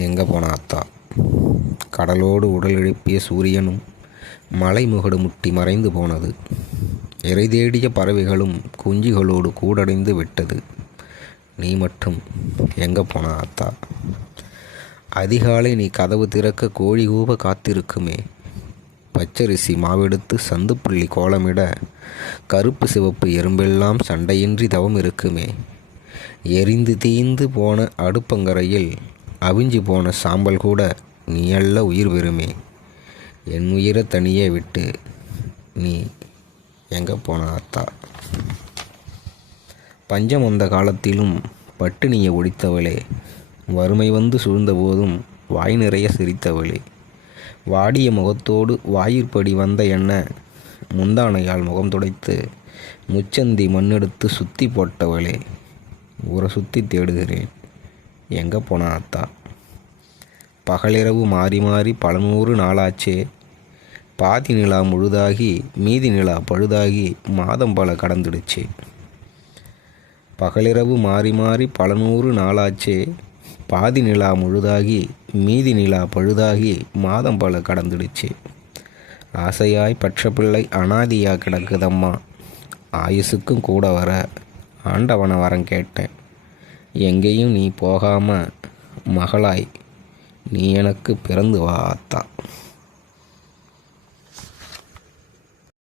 எங்கே போன அத்தா? கடலோடு உடல் எழுப்பிய சூரியனும் மலை முகடு முட்டி மறைந்து போனது. இறை தேடிய பறவைகளும் குஞ்சுகளோடு கூடடைந்து விட்டது. நீ மட்டும் எங்கே போன அத்தா? அதிகாலை நீ கதவு திறக்க கோழி கூவ காத்திருக்குமே. பச்சரிசி மாவெடுத்து சந்துப்புள்ளி கோலமிட கருப்பு சிவப்பு எறும்பெல்லாம் சண்டையின்றி தவம் இருக்குமே. எரிந்து தீந்து போன அடுப்பங்கரையில் அவிஞ்சு போன சாம்பல் கூட நீ அல்ல உயிர் பெறுமே. என் உயிரை தனியே விட்டு நீ எங்கே போன அத்தா? பஞ்சம் வந்த காலத்திலும் பட்டினியை ஒழித்தவளே, வறுமை வந்து சூழ்ந்த போதும் வாய் நிறைய சிரித்தவளே, வாடிய முகத்தோடு வாயிற்படி வந்த என்ன முந்தானையால் முகம் துடைத்து முச்சந்தி மண்ணெடுத்து சுத்தி போட்டவளே, ஊரை சுற்றி தேடுகிறேன், எங்கே போன அத்தா? பகலிரவு மாறி மாறி பல நூறு நாளாச்சே. பாதி நிலா முழுதாகி மீதி நிலா பழுதாகி மாதம் பல கடந்துடுச்சே. பகலிரவு மாறி மாறி பல நூறு நாளாச்சே. பாதி நிலா முழுதாகி மீதி நிலா பழுதாகி மாதம் பல கடந்துடுச்சே. ஆசையாய் பற்ற பிள்ளை அனாதியாக கிடக்குதம்மா. ஆயுசுக்கும் கூட வர ஆண்டவனை வரம் கேட்டேன். எங்கேயும் நீ போகாம மகளாய் நீ எனக்கு பிறந்து வா அத்தா.